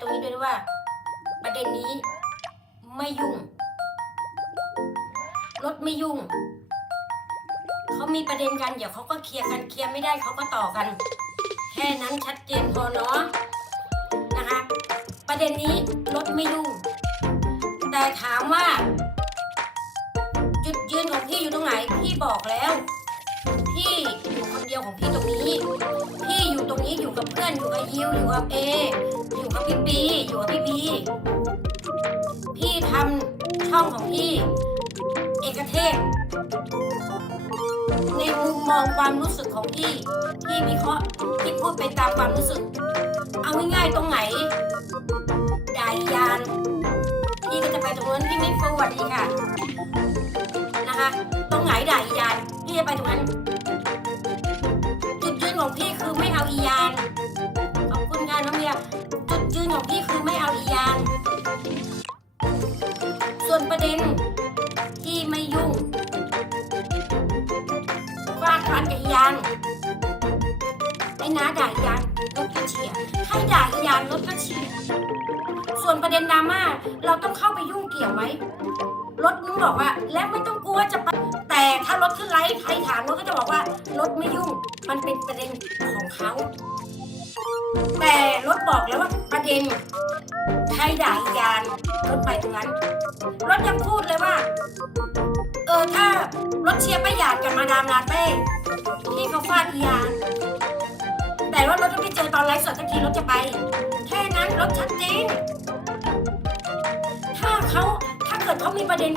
ตรงนี้ด้วยว่า ประเด็นนี้ไม่ยุ่ง รถไม่ยุ่ง เขามีประเด็นกัน เดี๋ยวเขาก็เคลียร์กันเคลียร์ไม่ได้เขาก็ต่อกัน แค่นั้นชัดเจนพอเนาะนะคะ ประเด็นนี้รถไม่ยุ่ง แต่ถามว่า จุดยืนของพี่อยู่ตรงไหนพี่บอกแล้วพี่อยู่คนเดียวของพี่ตรงนี้ พี่อยู่ตรงนี้อยู่กับเพื่อนอยู่กับยิวอยู่กับเอ พี่ปีอยู่กับพี่บีพี่ทำช่องของพี่ เอกเทศ ในมุมมองความรู้สึกของพี่พี่วิเคราะห์พี่พูดไปตามความรู้สึก เอาง่ายๆตรงไหนดายยาน พี่ก็จะไปตรงนั้นพี่ไม่ฟวัสดีค่ะ นะคะ ตรงไหนดาอียาน พี่จะไปตรงนั้น ยืนของพี่คือไม่เอาอียาน ส่วนประเด็นที่ไม่ยุ่งฟาดฟันกับอียานไอ้น้าด่าอียานรถก็เฉียให้ด่าอียานรถก็เฉียส่วนประเด็นดราม่าเราต้องเข้าไปยุ่งเกี่ยวไหมรถนุ้งบอกว่า และไม่ต้องกลัวจะไปแต่ถ้ารถขึ้นไลฟ์ใครถามรถก็จะบอกว่ารถไม่ยุ่ง มันเป็นประเด็นของเขา แต่รถบอกแล้วว่าประเด็นใครด่าอียานรถไปตรงนั้น รถยังพูดเลยว่า เออถ้ารถเชียร์ไม่อยาดกับมาดามนาเต้ที่เขาฟาดอียานแต่ว่ารถจะไม่เจอตอนไลฟ์สดสักทีรถจะไป แค่นั้นรถชัดเจนถ้าเขาถ้าเกิดเขามีประเด็น